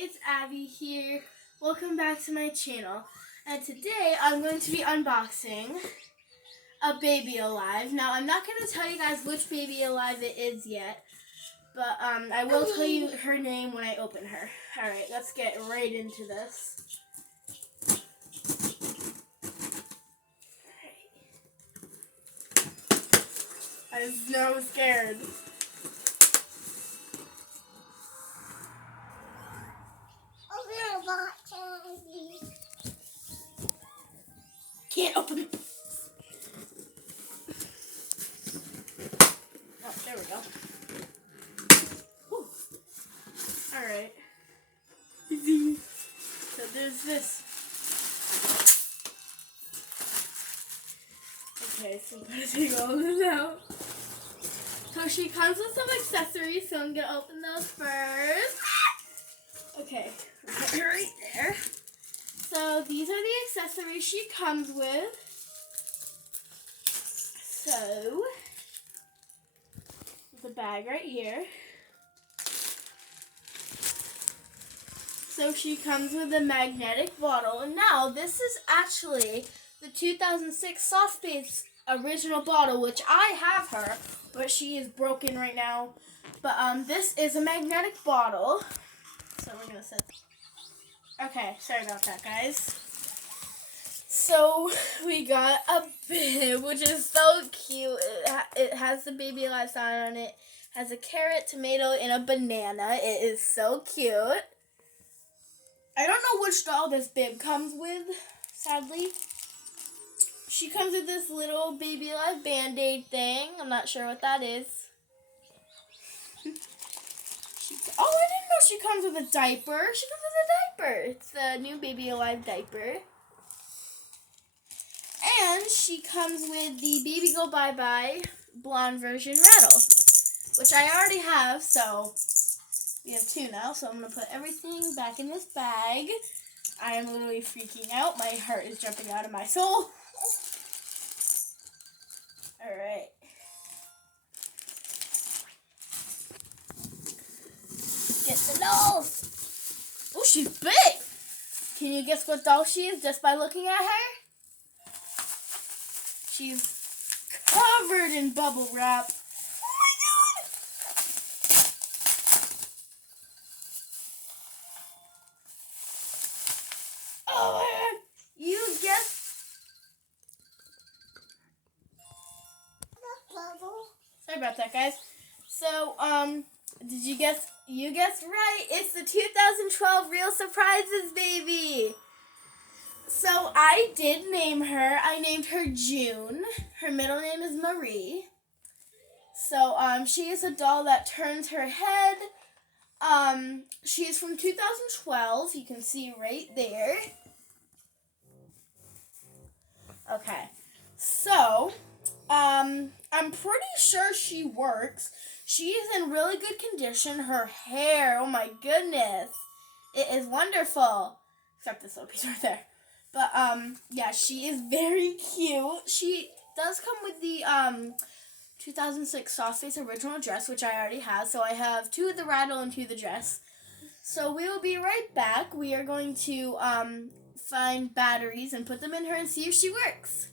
it's Abby here. Welcome back to my channel. And today I'm going to be unboxing a Baby Alive. Now I'm not going to tell you guys which Baby Alive it is yet, but I will tell you her name when I open her. Alright, let's get right into this. I was so scared. Can't open it. Oh, there we go. Alright. So there's this. Okay, so I'm gonna take all of this out. So she comes with some accessories, so I'm gonna open those first. Okay, put it right there. So these are the accessories she comes with. So, the bag right here. So she comes with a magnetic bottle. And now this is actually the 2006 Soft Base original bottle, which I have her, but she is broken right now. But this is a magnetic bottle. So we're gonna set. Okay, sorry about that, guys. So we got a bib, which is so cute. It has the Baby Alive sign on it. Has a carrot, tomato, and a banana. It is so cute. I don't know which doll this bib comes with, sadly. She comes with this little Baby Alive Band-Aid thing. I'm not sure what that is. Oh, I didn't know she comes with a diaper. She comes with a diaper. It's the new Baby Alive diaper. And she comes with the Baby Go Bye Bye blonde version rattle, which I already have, so we have two now. So I'm going to put everything back in this bag. I am literally freaking out. My heart is jumping out of my soul. Alright. Get the dolls. Oh, she's big. Can you guess what doll she is just by looking at her? She's covered in bubble wrap. Oh my god! Oh my god! You guessed. Sorry about that, guys. So, did you guess? You guessed right. It's the 2012 Real Surprises baby. So I did name her. I named her June. Her middle name is Marie. So she is a doll that turns her head. She's from 2012. You can see right there. Okay. So I'm pretty sure she works. She is in really good condition. Her hair, oh my goodness, it is wonderful. Except this little piece right there. But, yeah, she is very cute. She does come with the, 2006 Soft Face original dress, which I already have. So I have two of the rattle and two of the dress. So we will be right back. We are going to, find batteries and put them in her and see if she works.